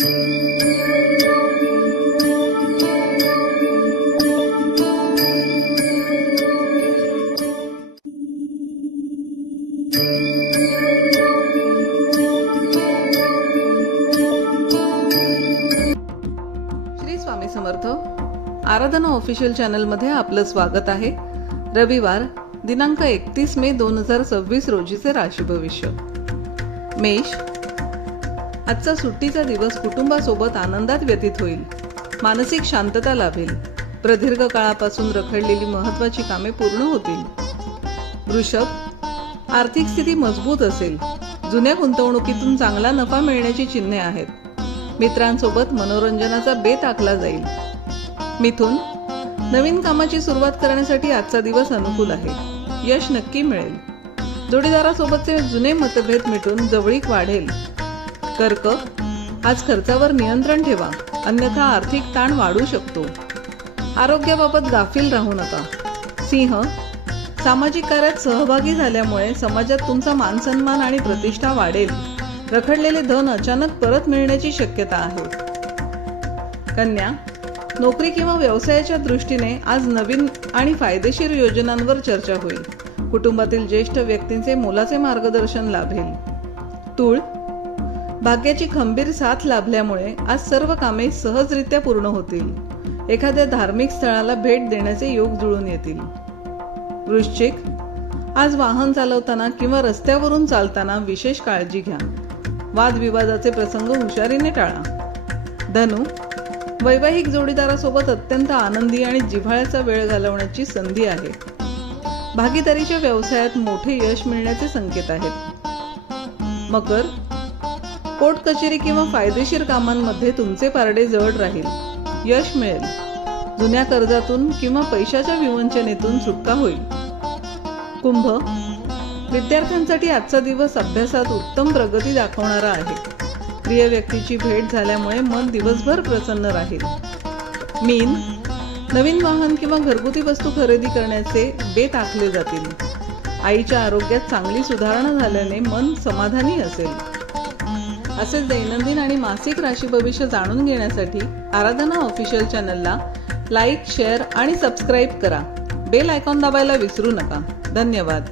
श्री स्वामी समर्थ. आराधना official चॅनलमध्ये आपलं स्वागत आहे. रविवार दिनांक 31 मे 2026 रोजीचे राशी भविष्य. मेष. आजचा सुट्टीचा दिवस कुटुंबासोबत आनंदात व्यतीत होईल. मानसिक शांतता लाभेल. प्रदीर्घ काळापासून रखडलेली महत्त्वाची कामे पूर्ण होतील. वृषभ. आर्थिक स्थिती मजबूत असेल. जुन्या गुंतवणुकीतून चांगला नफा मिळण्याची चिन्हे आहेत. मित्रांसोबत मनोरंजनाचा बेत आखला जाईल. मिथुन. नवीन कामाची सुरुवात करण्यासाठी आजचा दिवस अनुकूल आहे. यश नक्की मिळेल. जोडीदारासोबतचे जुने मतभेद मिटून जवळीक वाढेल. कर्क. आज खर्चावर नियंत्रण ठेवा, अन्यथा आर्थिक ताण वाढू शकतो. आरोग्याबाबत गाफील राहू नका. सिंह. सामाजिक कार्यात सहभागी झाल्यामुळे समाजात तुमचा मानसन्मान आणि प्रतिष्ठा वाढेल. रखडलेले धन अचानक परत मिळण्याची शक्यता आहे. कन्या. नोकरी किंवा व्यवसायाच्या दृष्टीने आज नवीन आणि फायदेशीर योजनांवर चर्चा होईल. कुटुंबातील ज्येष्ठ व्यक्तींचे मोलाचे मार्गदर्शन लाभेल. तूळ. भाग्याची खंबीर साथ लाभल्यामुळे आज सर्व कामे सहजरित्या पूर्ण होतील. एखाद्या धार्मिक स्थळाला भेट देण्याचे योग जुळून येतील. वृश्चिक. आज वाहन चालवताना किंवा रस्त्यावरून चालताना विशेष काळजी घ्या. वादविवादाचे प्रसंग हुशारीने टाळा. धनु. वैवाहिक जोडीदारासोबत अत्यंत आनंदी आणि जिव्हाळ्याचा वेळ घालवण्याची संधी आहे. भागीदारीच्या व्यवसायात मोठे यश मिळण्याचे संकेत आहेत. मकर. कोर्ट कचेरी किंवा फायदेशीर कामांमध्ये तुमचे पारडे जड राहील. यश मिळेल. जुन्या कर्जातून किंवा पैशाच्या विवंचनेतून सुटका होईल. कुंभ. विद्यार्थ्यांसाठी आजचा दिवस अभ्यासात उत्तम प्रगती दाखवणारा आहे. प्रिय व्यक्तीची भेट झाल्यामुळे मन दिवसभर प्रसन्न राहील. मीन. नवीन वाहन किंवा घरगुती वस्तू खरेदी करण्याचे बेत आखले जातील. आईच्या आरोग्यात चांगली सुधारणा झाल्याने मन समाधानी असेल. असेच दैनंदिन आणि मासिक राशी भविष्य जाणून घेण्यासाठी आराधना ऑफिशियल चॅनलला लाईक, शेअर आणि सबस्क्राईब करा. बेल आयकॉन दाबायला विसरू नका. धन्यवाद.